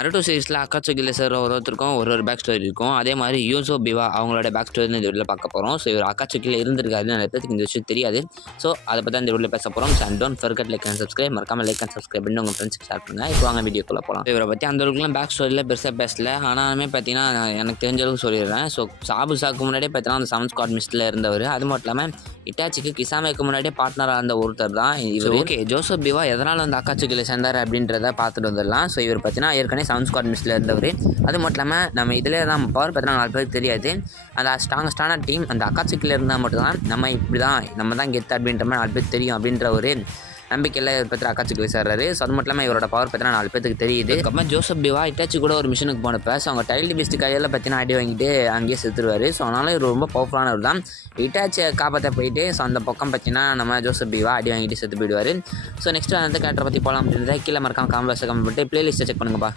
Naruto சீரிஸில் அக்காட்சுகியில் sir ஒருத்தருக்கும் ஒரு பேக் ஸ்டோரி இருக்கும். அதே மாதிரி யூசோ பிவா அவங்களோட பேக் ஸ்டோரி இந்த வீடியோவில் பார்க்க போகிறோம். ஸோ இவர் அக்காட்சுகியில் இருந்திருக்காரு, நிறைய பேருக்கு இந்த விஷயம் தெரியாது. ஸோ அதை பற்றி இந்த வீடியோவில் பேச போகிறோம். So and don't forget like and subscribe, மறக்காம லைக் அண்ட் சப்ஸ்கிரைப் பண்ணி உங்கள் ஃப்ரெண்ட்ஸ்க்கு ஷேர் பண்ணுங்கள். இப்போ வாங்க வீடியோக்குள்ளே போகலாம். இவரை பற்றி அந்த அளவுக்குலாம் பேக் ஸ்டோரியில் பெருசாக பேசல. ஆனாலுமே பார்த்தீங்கன்னா எனக்கு தெரிஞ்ச அளவுக்கு சொல்லிடுறேன். ஸோ சாபுசாக்கு முன்னாடியே பார்த்தீங்கன்னா அந்த 7 ஸ்குவாட் மிஸ்டில் இருந்தவர். அது மட்டும் இல்லாமல் இட்டாச்சிக்கு கிசாமேக்கு முன்னாடியே பார்ட்னராக இருந்த ஒருத்தர் தான் இவர். ஓகே, ஜோசப் பிவா எதனால் வந்து அக்காட்சுகியில் சேர்ந்தார் அப்படின்றத பார்த்துட்டு வந்துடலாம். ஸோ இவர் பார்த்தீங்கன்னா ஏற்கனவே 7 ஸ்குவாட் மிஸ்டில் இருந்தவர். அது மட்டும் இல்லாமல் நம்ம இதில் தான் பவர் பார்த்தீங்கன்னா 4 பேருக்கு தெரியாது. அந்த ஸ்ட்ராங்கஸ்டான டீம் அந்த அக்காட்சுகியில் இருந்தால் மட்டும்தான் நம்ம தான் கெத்து அப்படின்ற மாதிரி 4 பேர் தெரியும் அப்படின்ற ஒரு நம்பிக்கையில் இவர் பற்றி அக்காட்சுகியில் சேர்றாரு. ஸோ அது மட்டும் இல்லாமல் இவரோட பவர் பார்த்தீங்கன்னா 4 பேருக்கு தெரியுது. அதுக்கப்புறம் ஜோசப் பிவா இட்டாச்சி கூட ஒரு மிஷனுக்கு போனப்போ ஸோ அவங்க டைல்டு பீஸ்ட் கையில் பார்த்தீங்கன்னா அடி வாங்கிட்டு அங்கேயே செத்துருவார். ஸோ அதனால இவர் ரொம்ப பவர்ஃபுல்லானவர் தான். இட்டாச்சியை காப்பாற்ற போயிட்டு ஸோ அந்த பக்கம் பார்த்தீங்கன்னா நம்ம ஜோசப் பிவா அடி வாங்கிட்டு செத்து போயிடுவார். ஸோ நெக்ஸ்ட் அந்த கேரக்டரை பற்றி போகலாம் அப்படின்றத கீழே மறக்காம கமெண்ட் பாக்ஸில் கமெண்ட் பண்ணிட்டு பிளேலிஸ்ட்டை செக் பண்ணுங்கப்பா.